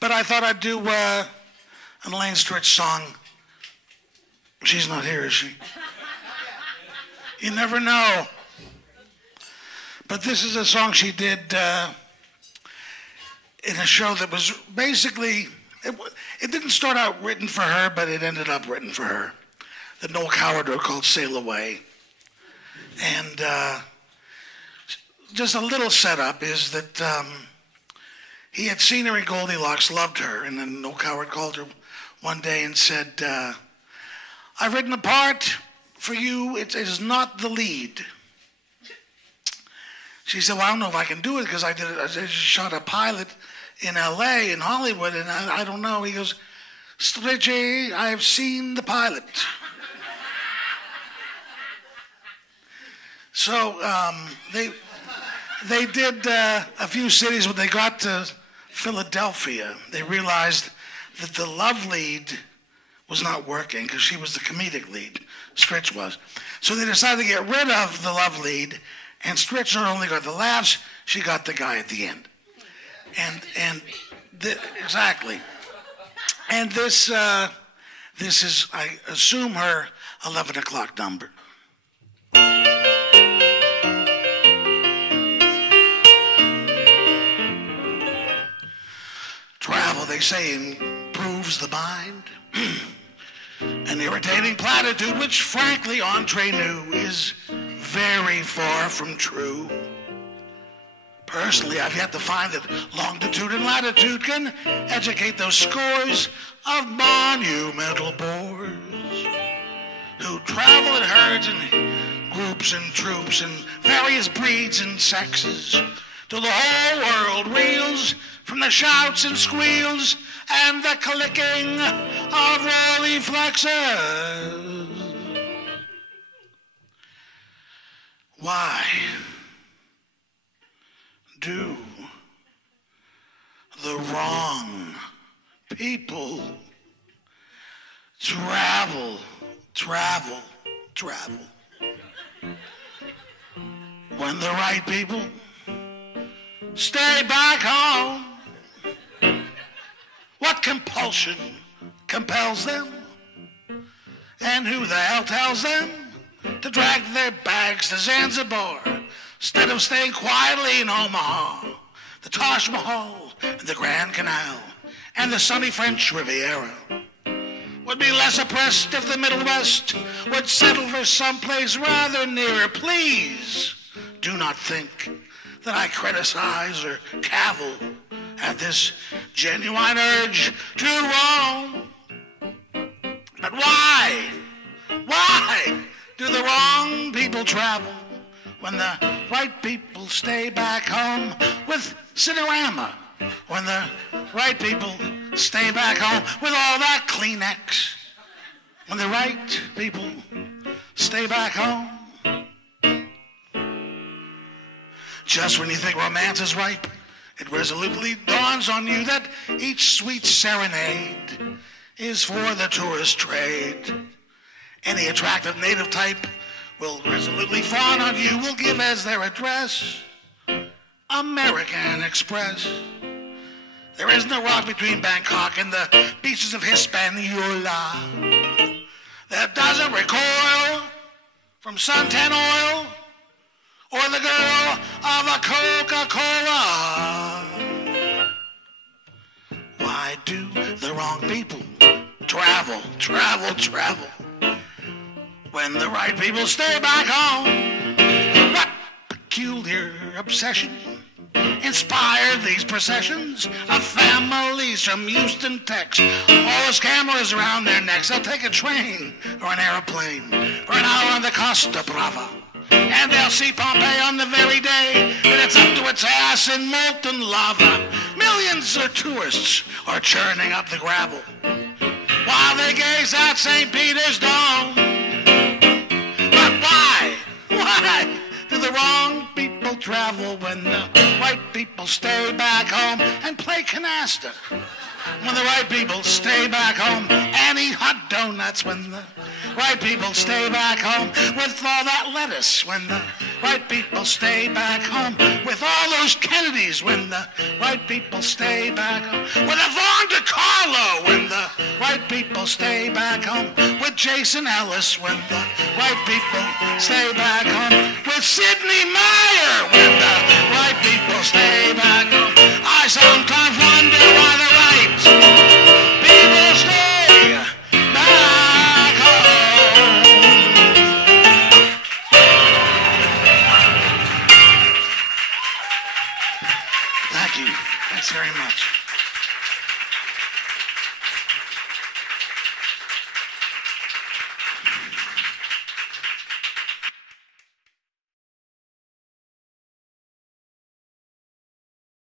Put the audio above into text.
But I thought I'd do an Elaine Stritch song. She's not here, is she? You never know. But this is a song she did in a show that was basically, it didn't start out written for her, but it ended up written for her. The Noel Coward wrote called Sail Away. And just a little setup is that he had seen her in Goldilocks, loved her, and then Noel Coward called her one day and said, I've written a part for you, it is not the lead. She said, well, I don't know if I can do it because I just shot a pilot in L.A., in Hollywood, and I don't know. He goes, Stritchy, I have seen the pilot. So they did a few cities. When they got to Philadelphia, they realized that the love lead was not working because she was the comedic lead. Stritch was. So they decided to get rid of the love lead, and Stritch not only got the laughs, she got the guy at the end. Exactly. And this is, I assume, her 11 o'clock number. Travel, they say, improves the mind. An irritating platitude, which frankly, Entree knew, is very far from true. Personally, I've yet to find that longitude and latitude can educate those scores of monumental bores who travel in herds and groups and troops and various breeds and sexes till the whole world reels from the shouts and squeals and the clicking of rolly flexes. Why do the wrong people travel when the right people stay back home? What compulsion compels them? And who the hell tells them to drag their bags to Zanzibar instead of staying quietly in Omaha, the Taj Mahal, and the Grand Canal, and the sunny French Riviera? Would be less oppressed if the Middle West would settle for someplace rather nearer. Please do not think that I criticize or cavil at this genuine urge to roam. But why do the wrong people travel when the right people stay back home with Cinerama? When the right people stay back home with all that Kleenex? When the right people stay back home? Just when you think romance is ripe, it resolutely dawns on you that each sweet serenade is for the tourist trade. Any attractive native type will resolutely fawn on you, will give as their address American Express. There is no rock between Bangkok and the beaches of Hispaniola that doesn't recoil from suntan oil or the girl of a Coca-Cola. Why do the wrong people travel when the right people stay back home? What peculiar obsession inspired these processions of families from Houston, Texas? All those cameras around their necks. They'll take a train or an airplane for an hour on the Costa Brava, and they'll see Pompeii on the very day that it's up to its ass in molten lava. Millions of tourists are churning up the gravel while they gaze at St. Peter's Dome. But why do the wrong people travel when the right people stay back home and play canasta? When the right people stay back home and eat hot donuts? When the right people stay back home with all that lettuce? When the right people stay back home with all those Kennedys? When the right people stay back home with a white people stay back home. With Jason Ellis, with the white people stay back home. With Sidney Meyer